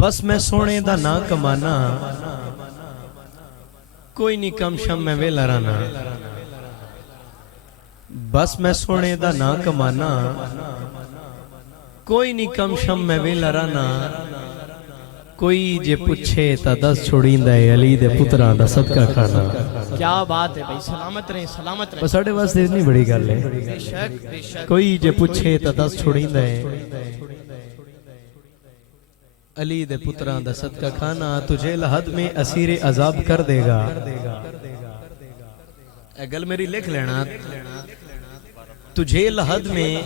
बस मैं सोने दा ना कमाना, कोई नहीं कम शम मैं वेला रहना। बस मैं सोने दा ना कमाना, कोई नहीं कम शम मैं वेला रहना। कोई जे पूछे ता दस छोड़ींदा है अली दे पुत्रां दा सदका खाना। क्या बात है भाई, सलामत रहे सलामत रहे। बस साढ़े वास्ते इतनी बड़ी गल है। बेशक बेशक। कोई जे पूछे ता दस छोड़ींदा है अली दे पुत्रां दा सदका खाना। तुझे लहद में असीरे अजाब कर देगा। ए गल मेरी लिख लेना। तुझे लहद में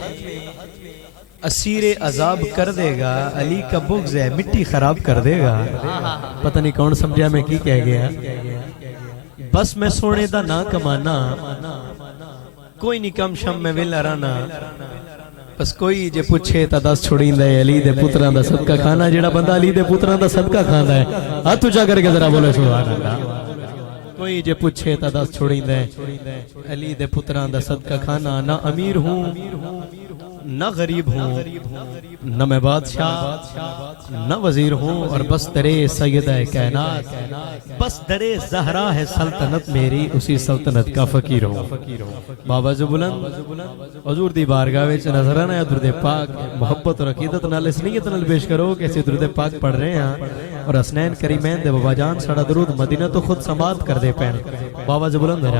असीरे अजाब कर देगा, अली का बुग़्ज़ है मिट्टी खराब कर देगा। पता नहीं कौन समझा मैं की कह गया। बस मैं सोने दा ना कमाना, कोई नहीं कम शम मैं वेला रहना। बस कोई जे पूछे ता दस छोड़ींदा है अली दे पुत्रां दा सदका खाना। जेड़ा बंदा अली दे पुत्रां दा सदका खांदा है हाथ ऊंचा करके जरा बोले सुभान अल्लाह। कोई जे पूछे ता दस छोड़ींदा है अली दे पुत्रां दा सदका खाना। ना अमीर हूँ न गरीब हूँ, न मैं बादशाह न वजीर हूँ, और बस दरे सैयदा कायनात, बस दरे ज़हरा है सल्तनत मेरी, उसी सल्तनत का फकीर हूँ। बाबा जो बुलंद हुजूर दी बारगाह विच नज़राना है दुरूद पाक मोहब्बत और अकीदत नाल इस नीयत नाल पेश करो कि असीं दुरूद पाक पढ़ रहे हैं और हसनैन करीमैन दे बाबा जान साडा दुरूद मदीना तो खुद समात कर दे पैन। बाबा जो बुलंद है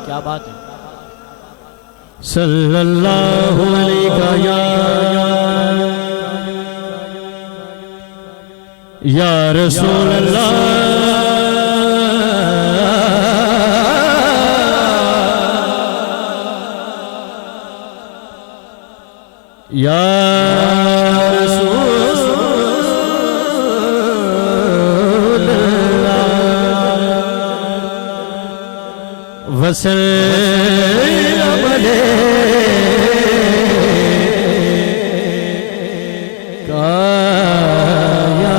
क्या बात है। सल्लल्लाहु अलैहि या रसूल अल्लाह या वसल्लम अलैका या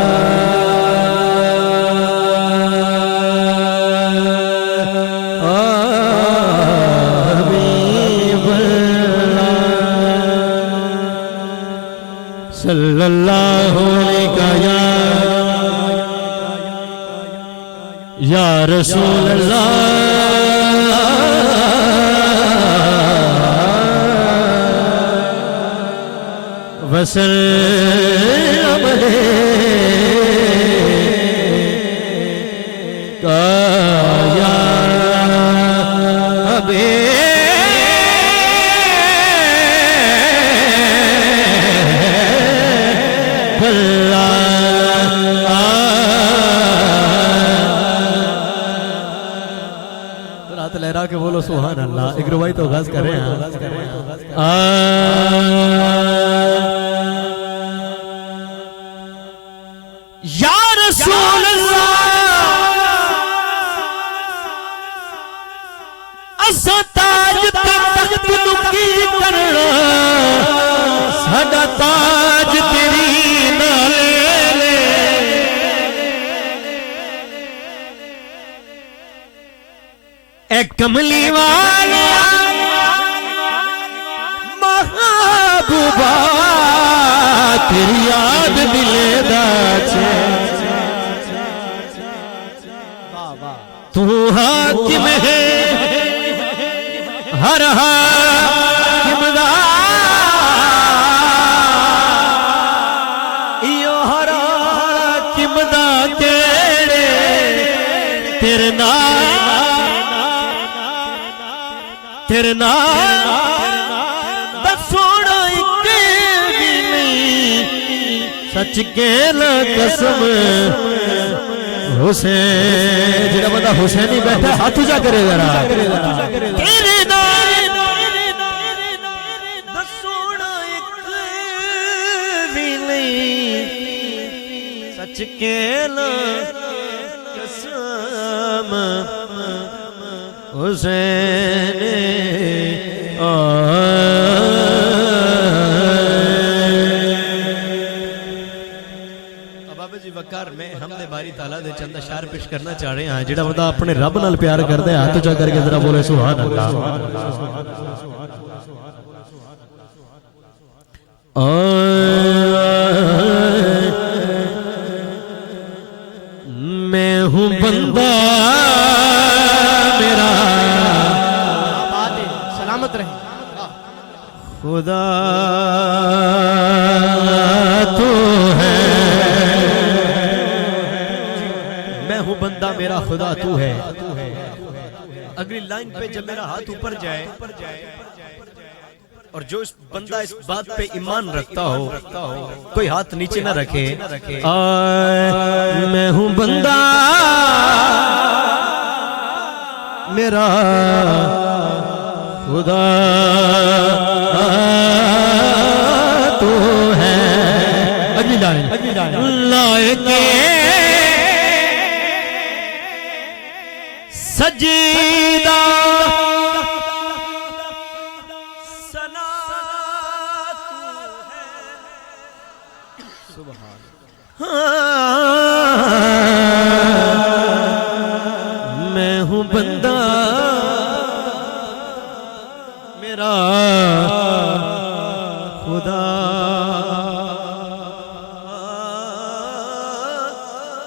हबीबल्लाह सल्लल्लाहु अलैका या रसूल अल्लाह वसल्लम अलैका या हबीबल्लाह। रात लहरा के बोलो सुभान अल्लाह। एक रुबाई तो गज़ कर रहे हैं। या रसूल अल्लाह असा ताज ते तख्त नु की करना, साडा ताज तेरी नाल ले। ए कमली वाला महबूबा तेरी याद दिले दा तू हाकिम है हर हाकिम दा, इयो हर हाकिम दा तेरे तेरे नाम दसोड़ा एक भी नहीं, सच के न कसम। हुसैन जेड़ा बंदा हुसैनी बैठा हाथ ऊंचा करे जरा। तेरे नाम दसोड़ा एक भी नहीं, सच के न कसम। हुसैन जी वकार मैं हमदे बारी ताला दे चंद अशार पेश करना चाह रहे हैं जेड़ा बंदा अपने रब नाल प्यार करदा है हाथ उचा करके जरा बोले सुभान अल्लाह। मैं हूँ बंदा मेरा क्या बात है, सलामत रहे। खुदा तो है, मैं हूँ बंदा मेरा खुदा तू है। अगली लाइन पे जब मेरा हाथ ऊपर जाए और जो इस बंदा इस बात पे ईमान रखता हो कोई हाथ नीचे ना रखे, मैं हूँ बंदा मेरा खुदा तो है। अगली लाइन लायके सजीदा सना तू है। सुभान मैं हूँ बंदा मेरा खुदा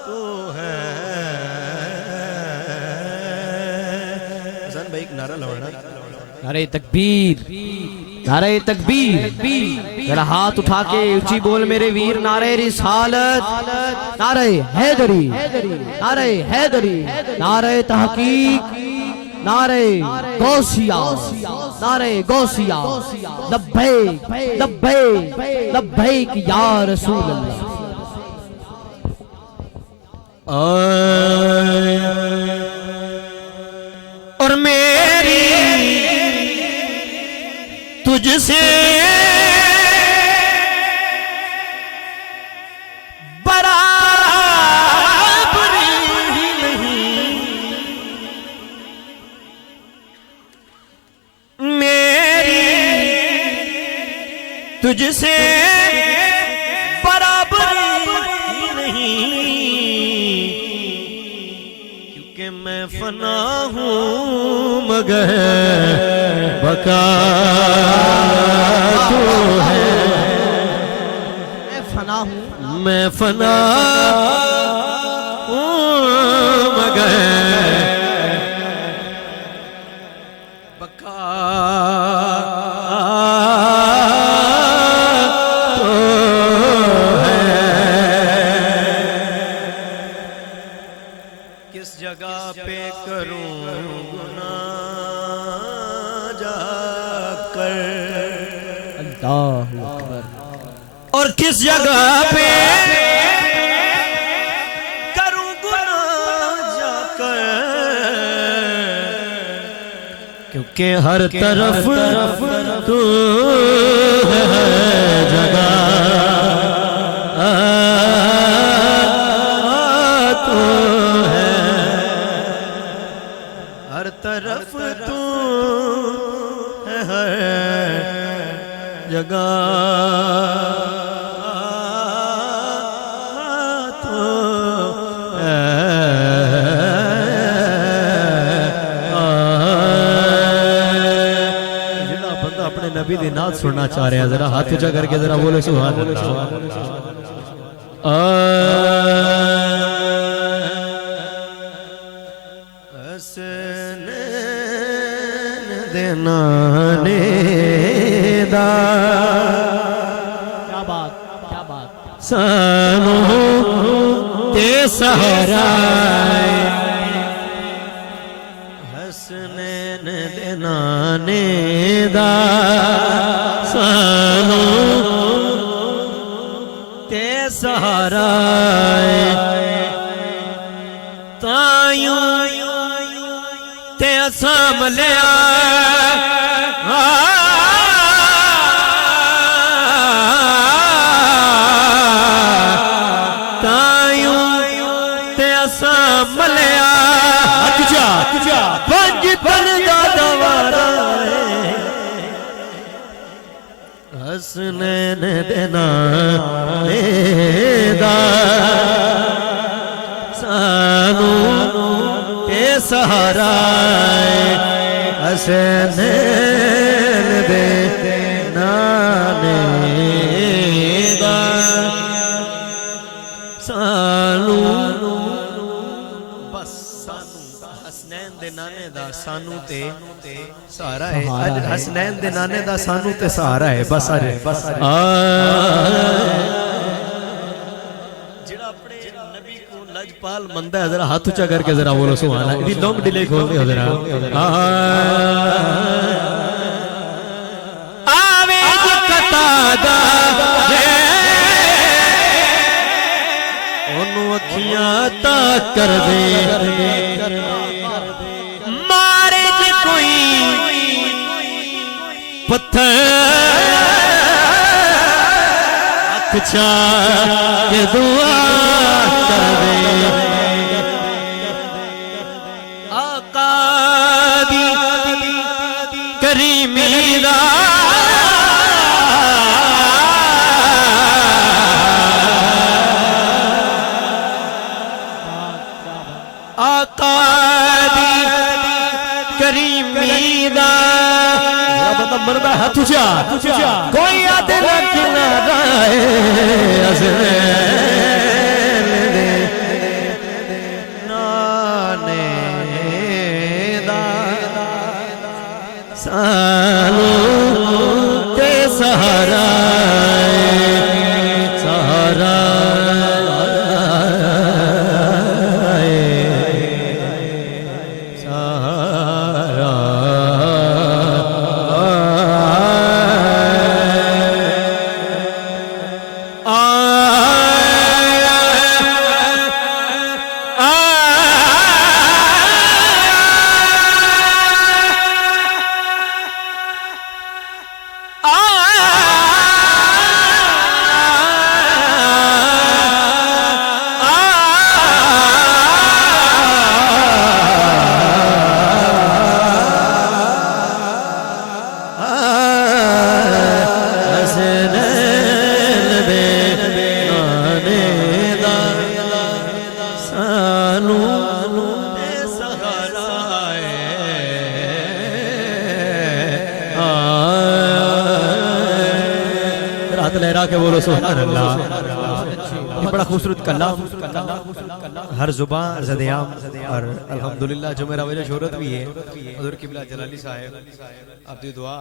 तो है। हसन भाई एक नारा लगाना। नारे तकबीर, नारे तकबीर। जरा हाथ उठा के ऊंची बोल मेरे वीर। नारे रिसालत, नारे हैदरी, नारे हैदरी, नारे तहकीक, नारे गौसिया, नारे गौसिया। लब्बैक लब्बैक लब्बैक या रसूल अल्लाह। और मेरी तुझसे बराबरी नहीं, मेरी तुझसे बराबरी नहीं, क्योंकि मैं फना हूँ मगर बका तो है। मैं फना हूँ, मैं फना हूँ मगर बका तो है। किस जगह पे करूं गुनाह जाकर, अल्लाहु अकबर। और किस जगह पे करूं गुनाह जाकर, क्योंकि हर तरफ तू है जगह तो है, हर तरफ तू है हर जगह तो है। जिहड़ा बंदा अपने नबी दी नात सुनना चाह रहा है जरा हाथ ऊंचा करके जरा बोले सुभान अल्लाह। हसनैन दे नाने दा क्या बात, क्या बात। सानू ते सहारा, हसनैन दे नाने दा सानू ते सहारा, तायूं ते असां मलिया मलिया पंज परदा दवारा हसनैन दे नाने दा सहारा हसनैन दे नाने दा सानू बस सानू हसनैन दे नाने दा सानू ते सहारा है अज हसनैन दे नाने दा सानू ते सहारा है बस अरे जेड़ा अपने नबी को लजपाल मंदा है जरा हाथ ऊंचा करके जरा बोलो सुभान अल्लाह इतनी लॉन्ग डिले खोल दे जरा आवे कतादा ओनु अखियां ता कर दे मारे जे कोई पत्थर अच्छा के दुआ कर दे आका दी करीमी दा आका दी करीमी दा बंदा मरदा हाथ ऊंचा कोई याद रखना राए हसनैन दे नाने दा सानू ते सहारा सहारा लहरा के बोलो सुभान अल्लाह ये बड़ा खूबसूरत कलाम हर जुबान ज़दियाम और अल्हम्दुलिल्लाह जो मेरा वजह शोहरत भी है हुज़ूर किबला जलाली साहब आपकी दुआ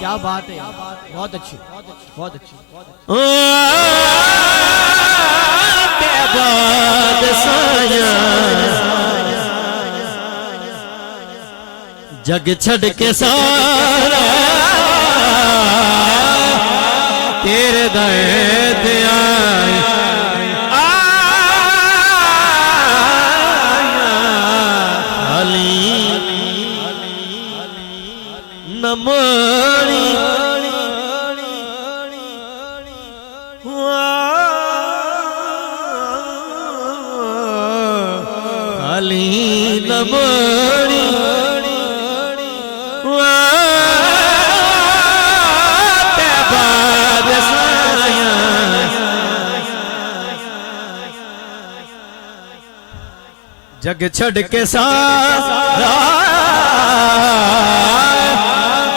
क्या बात है बहुत अच्छी बहुत अच्छी जग छड़ के सारा तेरे दर्द आए अली नमोनी अली नमोनी जग छड़ के सारा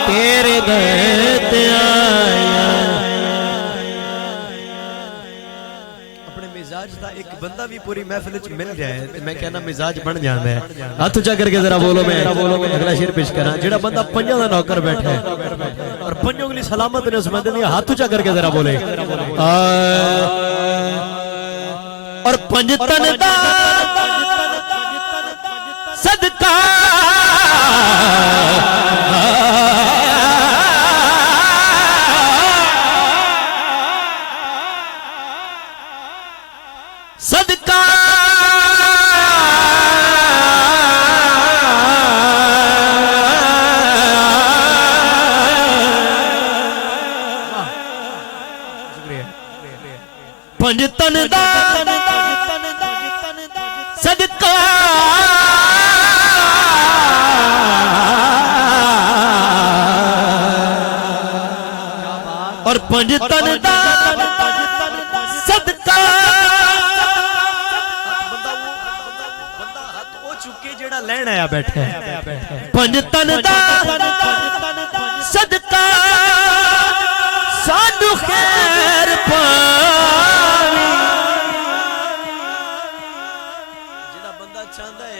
तेरे दर्द आया। अपने मिजाज का एक बंदा भी पूरी महफिल च मिल जाए तो मैं कहना मिजाज बन जाता है। हाथ ऊंचा करके जरा बोलो मैं अगला शेर पेश करा। जेड़ा बंदा पंजा दा नौकर बैठा है और पंजों के लिए सलामत ने उसमें दिया हाथ ऊंचा करके जरा बोले और पंजतन दा सदका सदका पंजतन दा सदका और पंजतन दा सदका जेड़ा लैन आया बैठा पंजतन दा सदका सानू खैर पावी जेड़ा बंदा चाहता है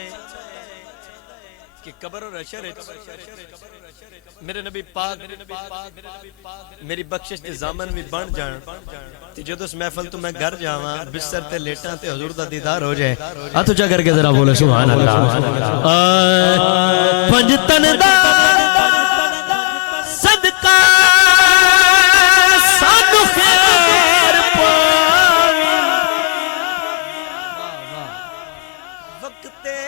कि कब्र और हशर मेरे नबी पाक मेरी बख्शिश दे ज़ामन भी बन जान ते जदों इस महफिल तो मैं घर जावां बिस्तर ते लेटां ते हुजूर दा दीदार हो जाए हाथ ऊंचा करके जरा बोले सुभान अल्लाह पंजतन दा सदका सानू खैर पावी वक्ते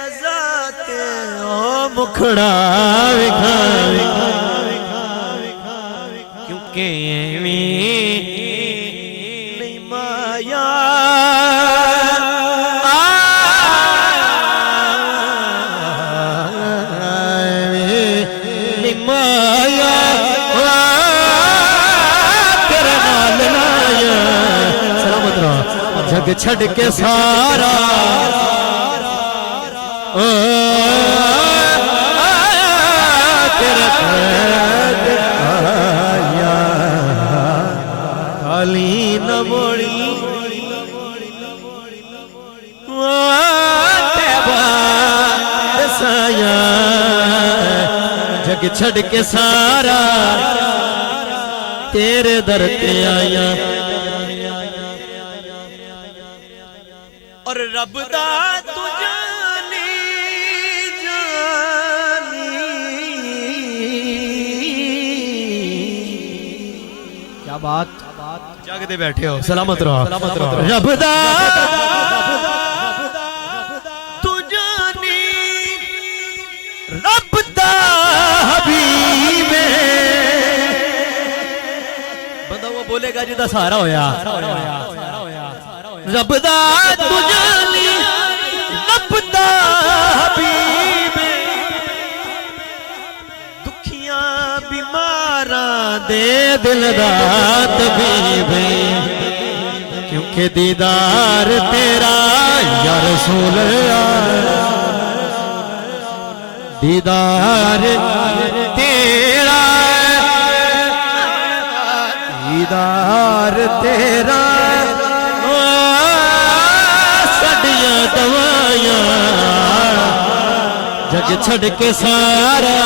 नज़ाते ओ मुखड़ा विखावे क्योंकि नहीं माया माया तेरे नाल लाया सलामत रहो जग छड़ के सारा तेरा आया खाली न मोड़ी साया जग छड़ के सारा तेरे दर पे आया और रब दा तू जानी क्या बात जागते बैठे हो सलामत रहो रब दा तू जानी रब दा हबीब बंदा वो बोलेगा जिदा सहारा होया रब दा तू जानी रब दा हबीब दुखियां बीमारां दे दिल दा तबीब क्योंकि दीदार तेरा या रसूल दीदार तेरा दीदार तेरा सडियां दवाइयां जग छड़ के सारा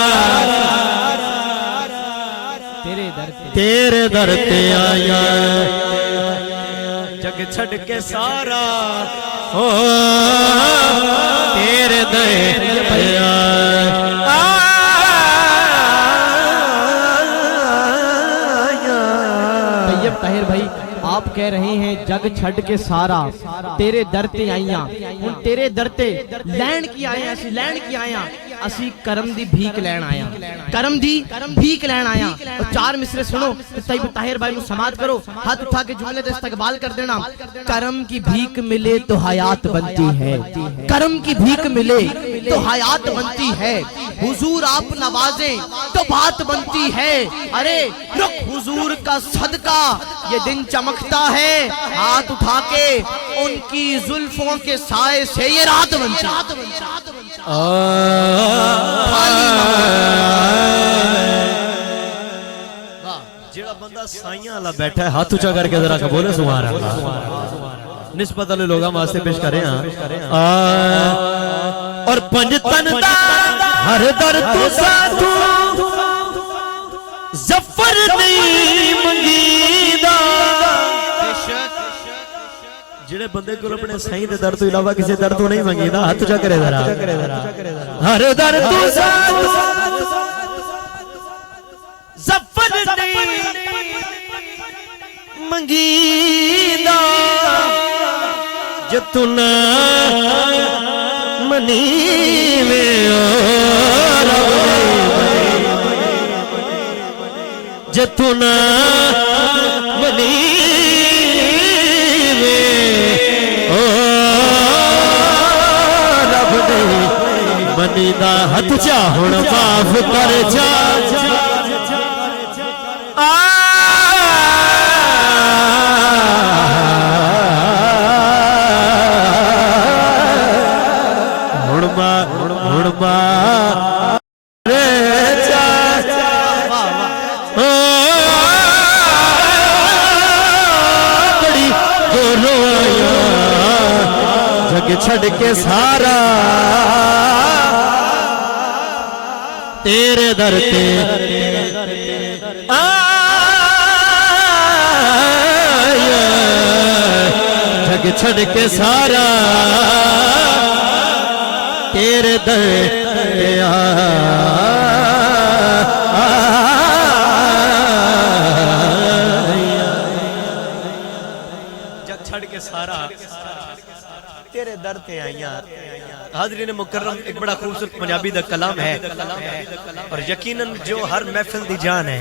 तेरे दर ते आया जग छड़ के सारा हो तेरे दर पे आया ताहिर भाई आप कह रहे हैं जग छड़ के सारा तेरे दर ते आईया हुण तेरे दर ते लैण की आया असी लैण की आया असी करम दी भीख लैण आया करम दी भीख लैण आया और चार मिसरे सुनो ताहिर भाई समात करो हाथ उठा के जुमले दे इस्तकबाल कर देना करम की भीख मिले तो हयात बनती है करम की भीख मिले तो हयात बनती है हुजूर आप नवाजें तो बात बनती है अरे रुख हुजूर का सदका ये दिन चमकता है हाथ उठा के उनकी जुल्फों के साए से ये रात बनती जेड़ा बंदा साइयां वाला बैठा है हाथ ऊंचा करके जरा का बोले सुभान अल्लाह निस्बत वाले लोगों वास्ते पेश करें और पंजतन दा हर दर तू साधु जफर नहीं मंगीदा जेड़े बंदे को अपने साईं दे दर तो इलावा किसी दर तो नहीं मंगीदा हाथ ऊंचा करे जरा हर दर तू जफर नहीं मंगीदा जतुना मनी जतुना मनी रब दे मनी दा हथ चा हुण माफ कर जा छड़ के सारा तेरे दर पे आया जग छड़ के सारा तेरे दर पे जग छड़ के सारा तेरे दर ते आईया। हाज़रीन मुकर्रम एक बड़ा खूबसूरत पंजाबी दा कलाम है और यकीनन जो हर महफिल दी जान है।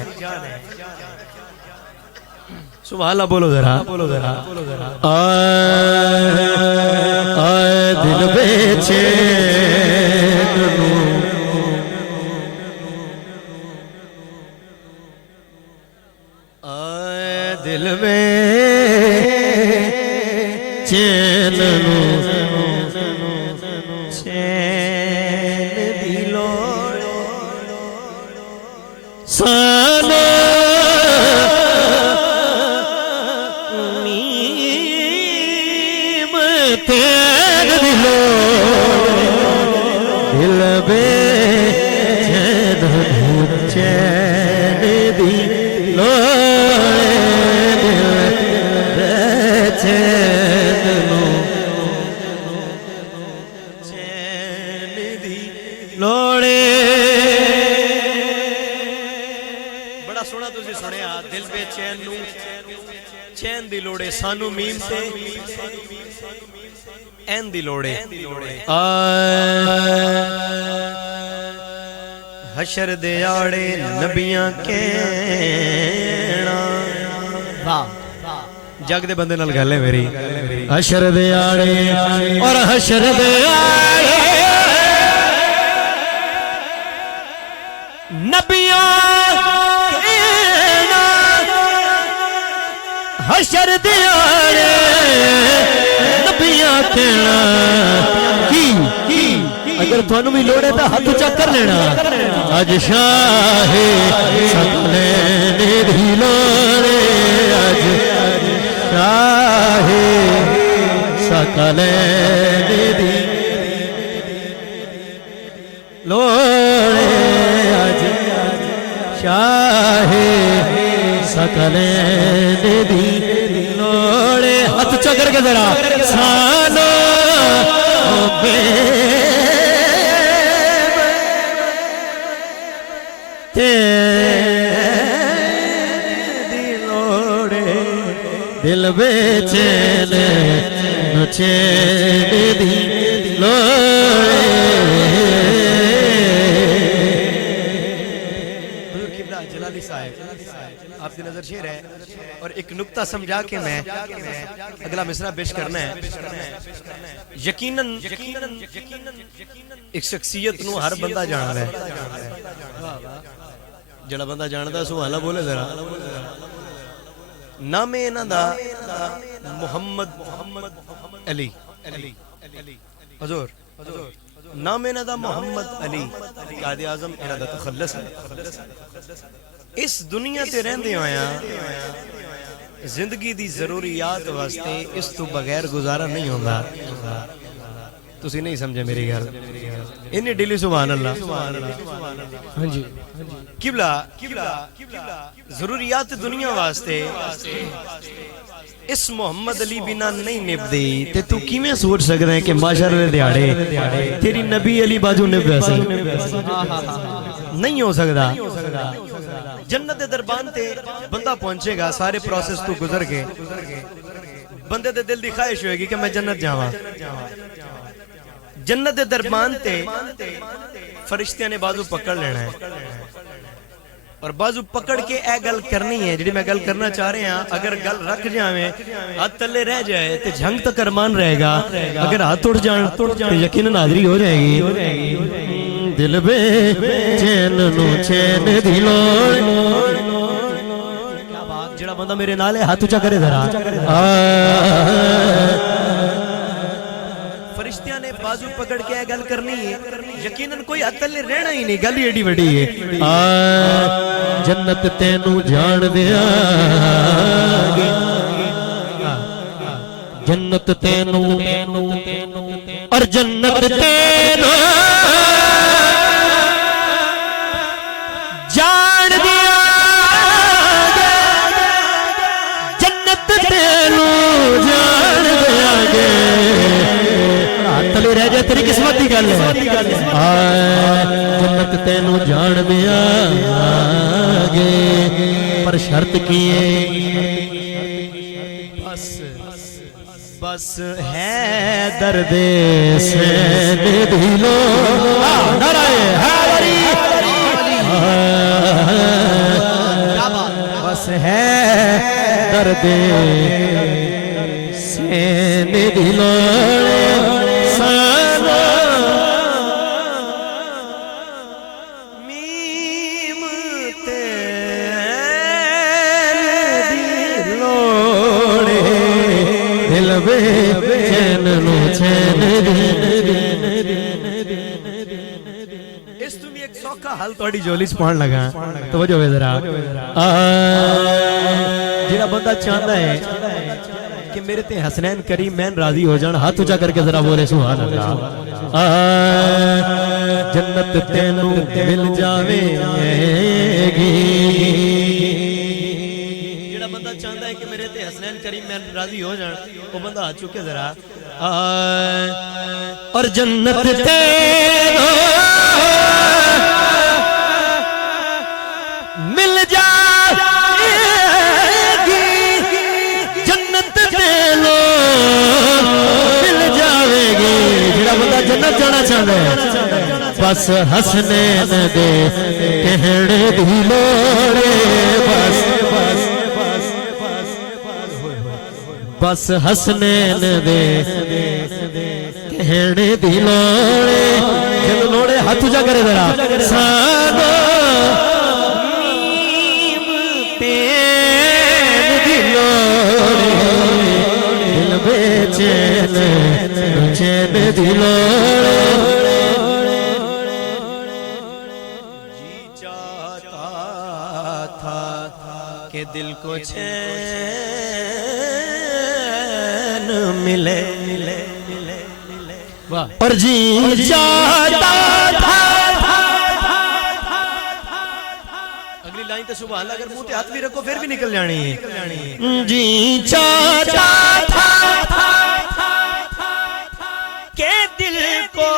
सुभान अल्लाह बोलो जरा आए दिल बेचैन आए दिल में चैन सानो नीम तेरे दिलो दिल बे चैन दिलो चैन दी लोड़े सानू मीम से एन दी लोड़े हशर दे आड़े नबियां कहना जग दे बंदे नाल गल है मेरी हशर दे आड़े और हशर दे आड़े नबियां हशर दे आड़े नबियां कहना की अगर थानू भी लोड़ है तो हाथ ऊंचा कर लेना अज शाहे सकले दी लोड़े अज शाहे सकले दी लोड़े अज शाहे सकले दी लोड़े हाथ चकर के जरा सानो दिल बेचैन चैन दी लोड़े जलाली साहब आपकी नजर शेर है और एक नुक्ता समझा के मैं अगला मिसरा पेश करना है। यकीनन एक शख्सियत नू हर बंदा जानदा है जड़ा बंदा जानदा सुभान अल्लाह बोले जरा नाम है इन्हां दा मोहम्मद अली हुजूर नाम है इन्हां दा मोहम्मद अली कायदे आज़म इन्हां दा तखल्लुस है। इस दुनिया ते रहंदे होया जिंदगी दी जरूरियात वास्ते इस तो बगैर गुजारा नहीं होंदा। तुसी नहीं समझे मेरी गल इन्नी डिली सुभान अल्लाह हाँ जी किबला जरूरियात दुनिया वास्ते इस मोहम्मद अली बिना नहीं निभदी ते तू किवें सोच सकदा है कि माशर दे दिहाड़े तेरी नबी अली बाजू निभदा सी नहीं हो सकदा जन्नत दे दरबान ते बंदा पहुंचेगा सारे प्रोसेस तू गुजर के बंदे दे दिल दी ख्वाहिश होएगी कि मैं जन्नत जावां जन्नत दे दरबान ते फरिश्तियां ने बाजू पकड़ लेना है और बाजू पकड़ के ए गल करनी है जी मैं गल करना चाह रहे हैं अगर गल रख जावे हाथ तले रह जाए तो झंग तक अरमान रहेगा अगर हाथ उठ जाए तो यकीनन हाजरी हो जाएगी दिल बे चैन नु चैन दी लोड़ क्या बात जेड़ा बंदा मेरे नाल है हाथ ऊंचा करे जरा फरिश्तियां ने बाजू पकड़ के गल करनी है यकीनन कोई अतले रहना ही नहीं गल एडी बड़ी है जन्नत तेनू जान दियांगे जन्नत तेनू और जन्नत तेनू जान दियांगे जन्नत तेनू जान दियांगे तले रह जाए तेरी किस्मत की गल है जन्नत तेनू जान दियांगे पर शर्त की है बस है दर्दे से दिलो नाराए हैदरी बस है दर्दे से दिलो हाल थोड़ी जोली पान लगा तो वजह जरा जेड़ा बंदा चाहता है कि मेरे ते हसनैन करीम मैन राजी हो जान हाथ ऊंचा करके जरा बोले सुभान अल्लाह जन्नत तेनू मिल जावेगी जेड़ा बंदा चाहता है कि मेरे ते हसनैन करीम मैन राजी हो जान वो बंदा हाथ चुके जरा और जन्नत तेनू मिल जाएगी जन्नत तेनू मिल जाएगी जेड़ा बंदा जन्नत जाना चाहता है बस हसनैन दे कहने दी लोड़े बस हसनैन दे कहने दी लोड़े चलो लोड़े हाथ ऊंचा करे जरा सानो चैन दिलो जी चाहता था कि दिल को चैन मिले मिले मिले मिले और जी चाहता था अगली लाइन तो सुबह अल्लाह अगर मुंह पे हाथ भी रखो फिर भी निकल जानी है जी चाहता था के दिल को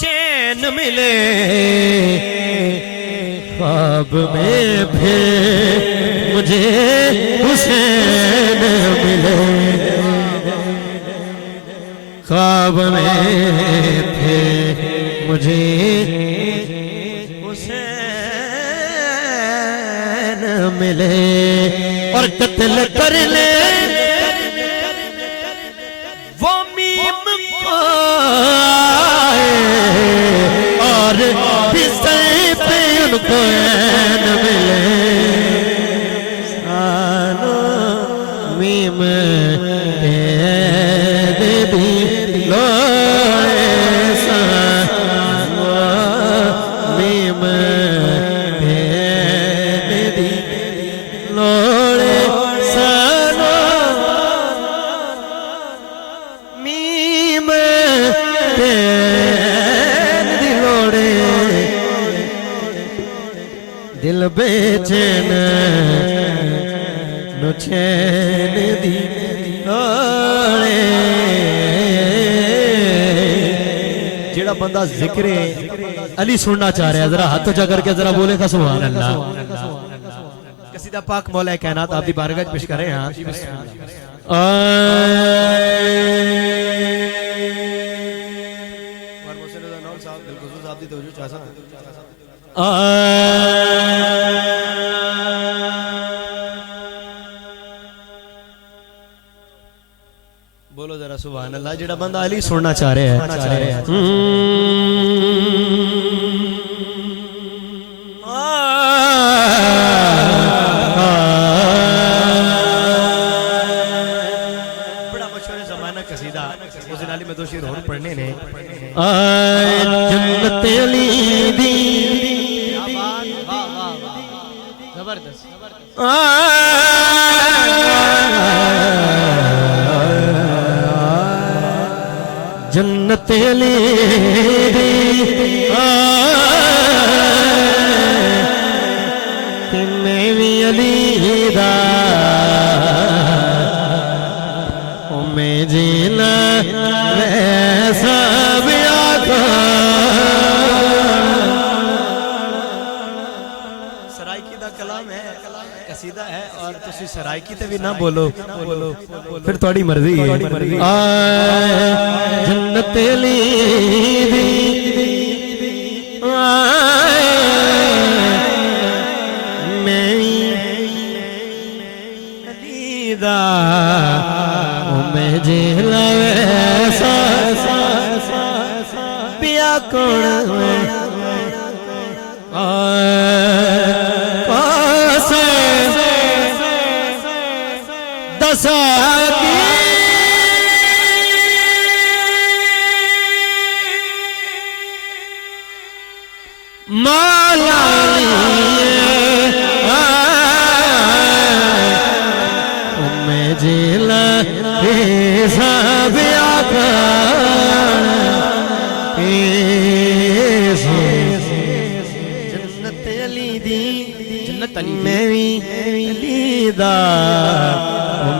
चैन मिले ख्वाब में भी मुझे हुसैन मिले ख्वाब में भी मुझे हुसैन मिले और कत्ल कर ले और बिस्तर पे उनको न मिले सानो मीम दी लोड़े सानो मीम दी लोड़े सानो बेचैन नु चैन दी ओले जेड़ा बंदा जिक्र अली सुनना चाह रहा है जरा हाथ उठा करके जरा बोलेगा सुभान अल्लाह। कसीदा पाक मौला कायनात आप दी बारगाह पेश करें हां बोलो जरा सुभान अल्लाह। जेड़ा बंदा अली सुनना चाह रहा है बड़ा मशहूर जमाना कसीदा उस नाली में दो शेर और पढ़ने ने जन्नत अली दी जबरदस्त जन्नत अली दी मैं भी अली दा ओ मैं जीना वैसा भी आका सराइकी दा कलाम है कसीदा है और तुसी सराइकी ते भी ना बोलो फिर थोड़ी मर्जी है जन्नत अली दी मैं अली दा ओ मैं जेला वैसा पिया कौन दसा माला मैं जिला सब जन्नत अली दी जन्नत अली मैं भी अली दा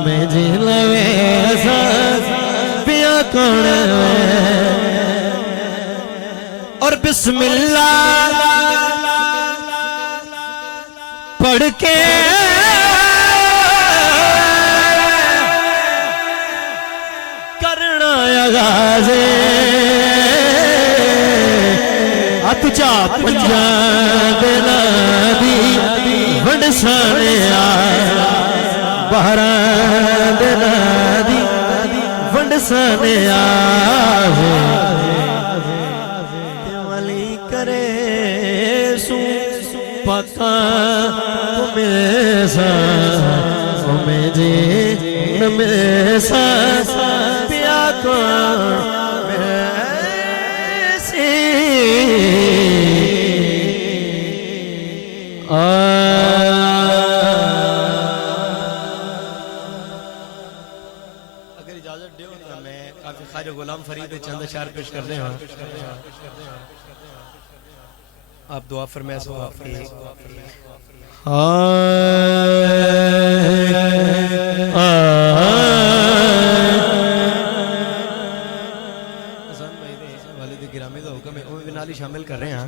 मैं जिला वैसा पिया कौन और बिस्मिल्लाह पढ़ के करना आगाज़े तुझा पंजा दिला दी वंड साने बाहर दिला दी वंड साने वाली करे सू पता मेरे में जी मेरे पिया को अगर इजाजत दो तो मैं काफी ख्वाजा गुलाम फरीद चंद अशार पेश कर दे आप दुआ फरमाए सो आपकी वालिद गिरामी का हुक्म है वो भी नाली शामिल कर रहे हैं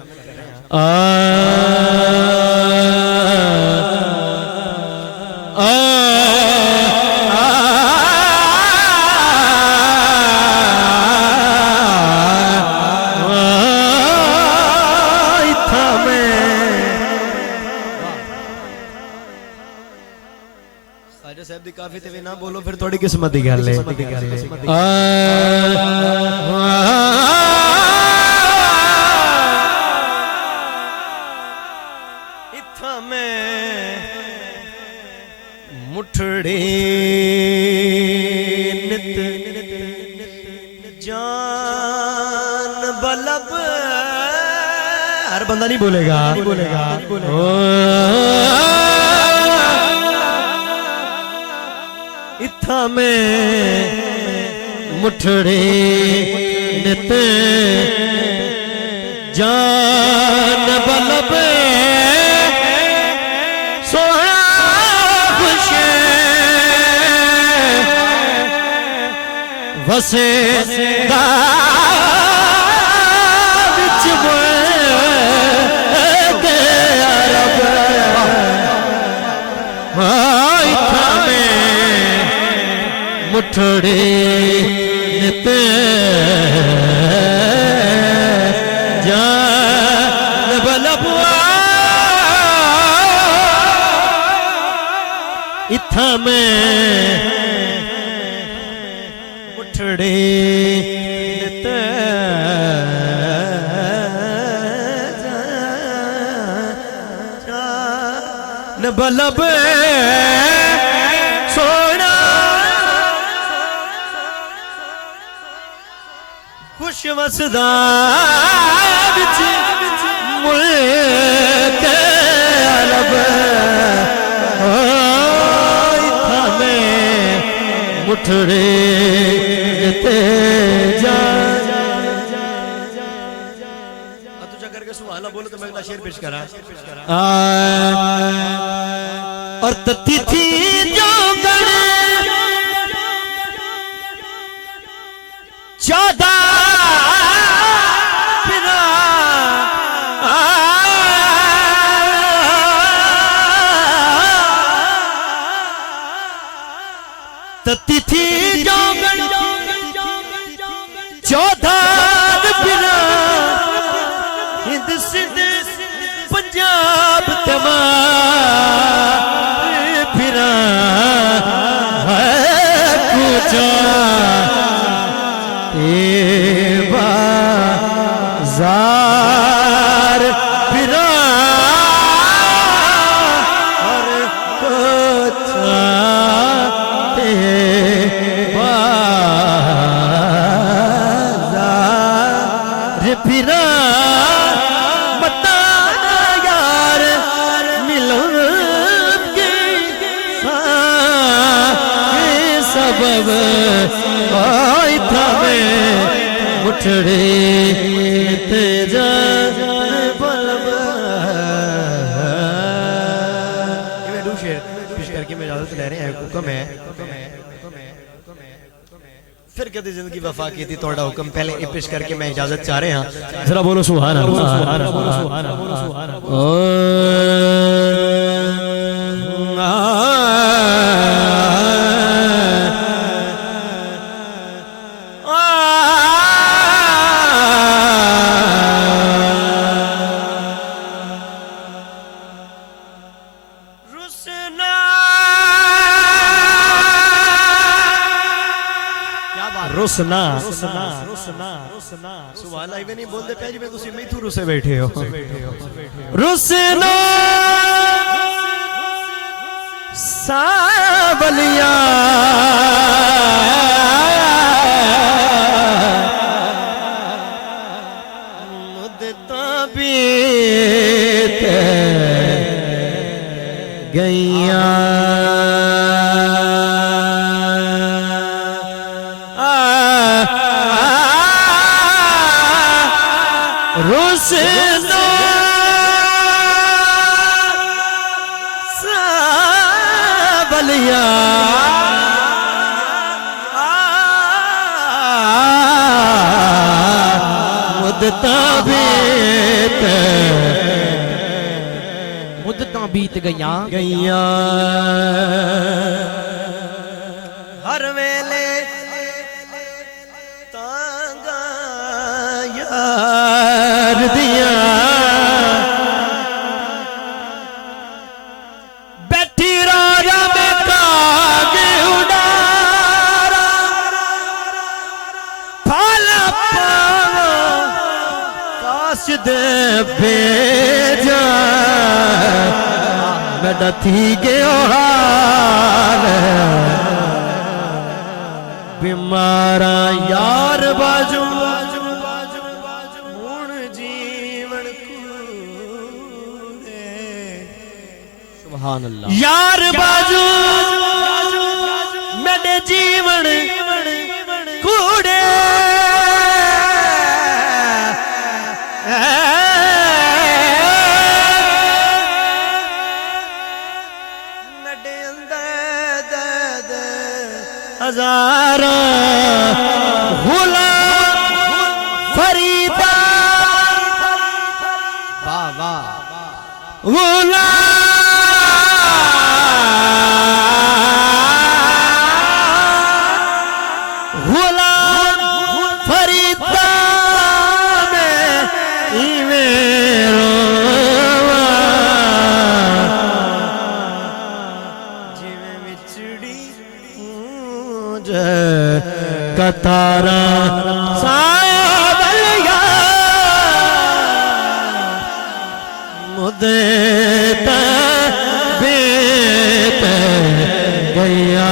साहब दी काफी ते ना बोलो फिर थोड़ी किस्मत दी गल है इत्था मैं मुठड़े नित जान बलब हर बंदा नहीं बोलेगा इत्था में मुठड़े नित जान बलब बसेदा विच गया रब इत्था में मुठड़े निते जान बलबुआ इत्था में मुठड़े निते जान बलब सोना खुश वसदा विच मुल्क अरब इत्था में मुठड़े ते जा तुझा करके सुभान बोलो तो मैं अगला शेर पेश करा और तती थी जो गण 14 तती थी जो गण 14 बिना हिंद सिंध पंजाब तमा फिरा है पूछा बाजार फिरा और पूछा फिरा बताना यार मिलन के सबब था में मुठड़े ते जा बलब पेश करके मैं इजाजत ले रहे हैं हुक्म है फिर कभी जिंदगी वफा की थी थोड़ा हुक्म पहले ये पेश करके मैं इजाजत चाह रहे हैं जरा बोलो सुभान रुसना सुभान अल्लाह नहीं बोलते पे जी मैं तुसी मैथू रुसे बैठे हो रुसना सावलिया मुद्दता बीत गईया रुसना सावलिया मुद्दता बीत गईया हर वेले तांगा यार दिया बैठी राजा में कागे उड़ारा फाला पावा काश दे भेजा मेरा थी गयो हाल बीमारा यार बाजू मुण जीवन सुभान अल्लाह यार बाजू मेरे जीवन कूड़े हजारा गुलाम फरीदा में जिवें विछड़ी कतारा सावलिया मुदे बेत गया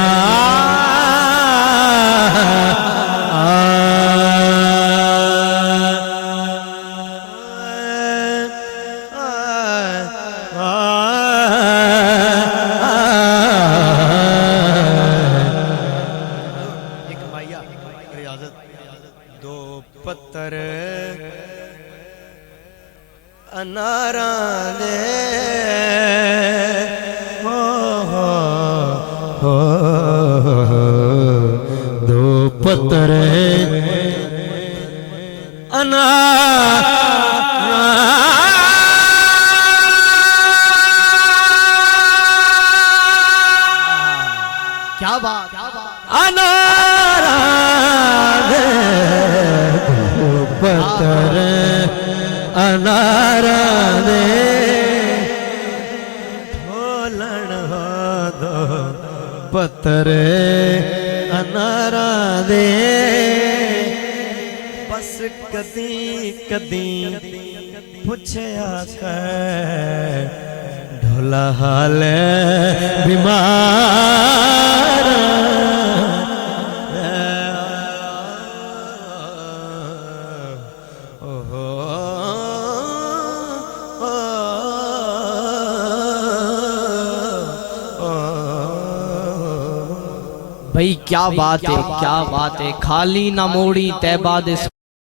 दो पत्थर अनारा दे हो दो पत्थर क्या बात अनारा दे दो पत्थर अनारा दे ढोलण हो दो पत्थर अनारा दे बस कदी कदी पुछया कर ढोला हाल बीमार भाई क्या बात है, क्या बात है। खाली ना मोड़ी तैबा दे